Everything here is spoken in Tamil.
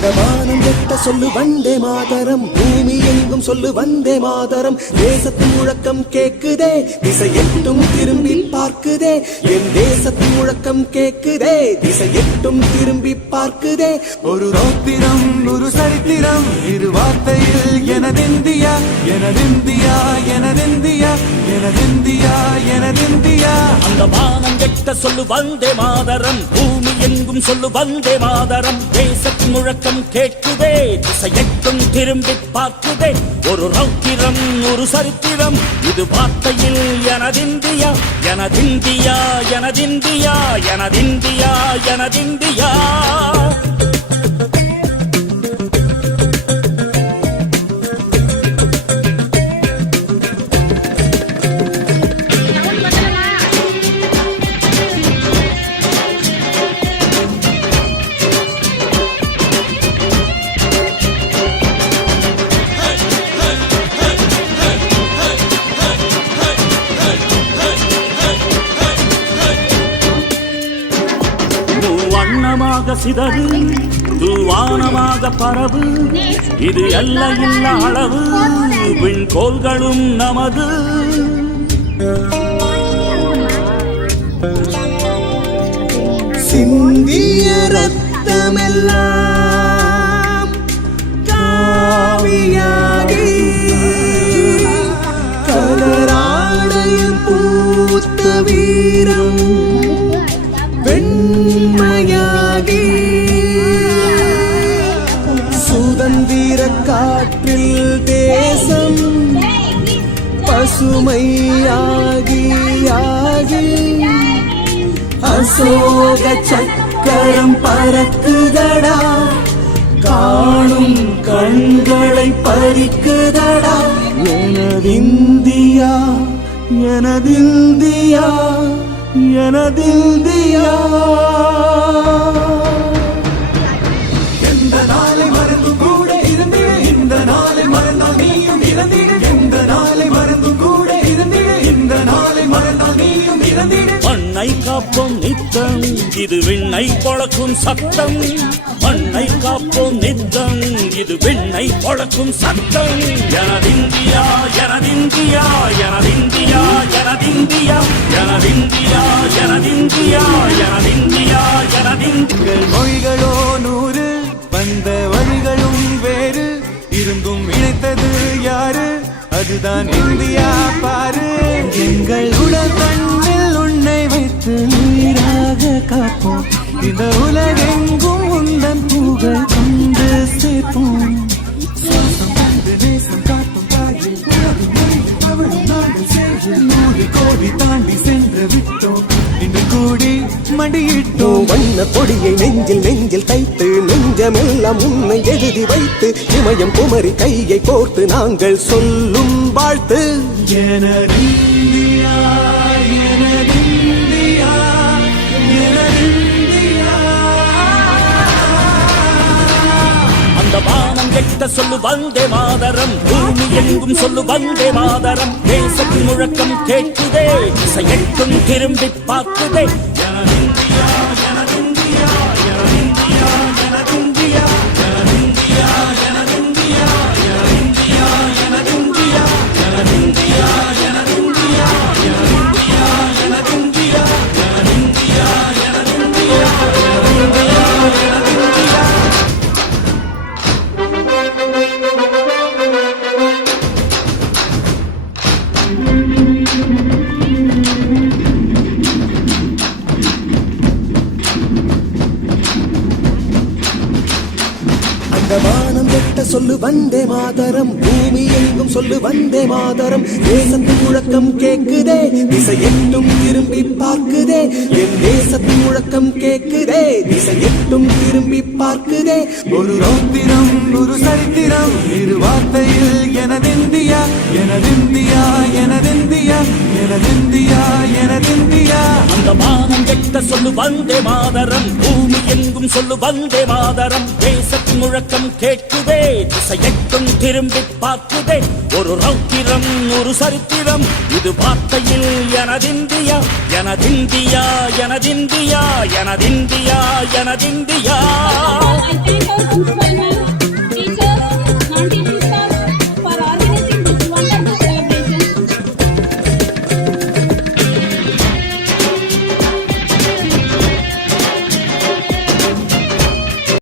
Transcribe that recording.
அந்த வானம் எட்ட சொல்லு வந்தே மாதரம், பூமி எங்கும் சொல்லு வந்தே மாதரம். தேசத்தின் முழக்கம் கேக்குதே, திசை எட்டும் திரும்பி பார்க்குதே. என் தேசத்தின் முழக்கம் கேக்குதே, திசை எட்டும் திரும்பி பார்க்குதே. ஒரு ரௌத்திரம் ஒரு சரித்திரம், இரு வார்த்தையில் எனதிந்தியா எனதிந்தியா எனதிந்தியா எனதிந்தியா எனதிந்தியா. அந்த வானம் எட்ட சொல்லு வந்தே மாதரம், பூமி எங்கும் சொல்லு வந்தே மாதரம். தேசத்தின் முழக்கம் கேட்குதே, திசை எட்டும் திரும்பி பார்க்குதே. ஒரு ரௌத்திரம் ஒரு சரித்திரம், இது வார்த்தையில் எனதிந்தியா எனதிந்தியா எனதிந்தியா எனதிந்தியா எனதிந்தியா. வண்ணமாக சிதறு தூவானமாக பரவு, இது எல்லையில்ல அளவு, விண்கோள்களும் நமது. சிந்திய ரத்தமெல்லாம் காவியாகி, கலராடையில் பூத்த வீரம் வெண்மையாகி, சுதந்திர காற்றில் தேசம் பசுமையாகி ஆகி, அசோக சக்கரம் பறக்குதடா, காணும் கண்களை பறிக்குதடா. எனதிந்தியா எனதிந்தியா எனதிந்தியா. எந்த நாளை மறந்து கூட இருந்திட, இந்த நாளை மறந்தால் நீயும் இறந்திட. எந்த நாளை மறந்து கூட இருந்திட, இந்த நாளை மறந்தால் நீயும் இறந்திட. மண்ணை காப்போம் நித்தம், இது விண்ணை பொழக்கும் சத்தம். மண்ணை காப்போம் நித்தம், இது விண்ணை பொழக்கும் சத்தம். எனதிந்தியா எனதிந்தியா எனதிந்தியா எனதிந்தியா எனதிந்தியா எனதிந்தியா எனதிந்தியா எனதிந்தியா. மொழிகளோ 100, வந்த வழிகளும் வேறு, இருந்தும் இணைத்தது யாரு? அதுதான் இந்தியா பாரு. எங்கள் உடல் தண்ணில் உன்னை வைத்து நீராக காப்போம், இந்த உலகெங்கும் உந்தன் புகழ் கொண்டு சேர்ப்போம். சுவாசம் தந்து நேசம் காட்டும் தாயில், நாங்கள் சென்று 100 கோடி தாண்டி சென்று விட்டோம். இன்று கூடி மண்டியிட்டோம். வண்ண கொடியை நெஞ்சில் நெஞ்சில் தைத்து, நெஞ்சமெல்லாம் உன்னை எழுதி வைத்து, இமயம் குமரி கையை கோர்த்து நாங்கள் சொல்லும் வாழ்த்து. எனதிந்தியா எனதிந்தியா எனதிந்தியா. அந்த வானம் எட்ட சொல்லு வந்தே மாதரம், பூமி எங்கும் சொல்லு வந்தே மாதரம். தேசத்தின் முழக்கம் கேட்குதே, திசை எட்டும் திரும்பி பார்க்குதே. எனதிந்தியா எனதிந்தியா எனதிந்தியா எனதிந்தியா எனதிந்தியா எனதிந்தியா எனதிந்தியா எனதிந்தியா எனதிந்தியா எனதிந்தியா எனதிந்தியா எனதிந்தியா எனதிந்தியா எனதிந்தியா எனதிந்தியா. அந்த வானம் எட்ட சொல்லு வந்தே மாதரம், பூமி எங்கும் சொல்லு வந்தே மாதரம். தேசத்தின் முழக்கம் கேக்குதே, திசை எட்டும் திரும்பி பார்க்குதே. என் தேசத்தின் முழக்கம் கேக்குதே, திசை எட்டும் திரும்பி பார்க்குதே. ஒரு ரௌத்திரம் ஒரு சரித்திரம், இரு வார்த்தையில் எனதிந்தியா எனதிந்தியா எனதிந்தியா எனதிந்தியா எனதிந்தியா. அந்த வானம் எட்ட சொல்லு வந்தே மாதரம், பூமி எங்கும் சொல்லு வந்தே மாதரம். தேசத்தின் முழக்கம் கேட்குதே, திசை எட்டும் திரும்பி பார்க்குதே. ஒரு ரௌத்திரம் ஒரு சரித்திரம், இது வார்த்தையில் எனதிந்தியா எனதிந்தியா எனதிந்தியா எனதிந்தியா எனதிந்தியா.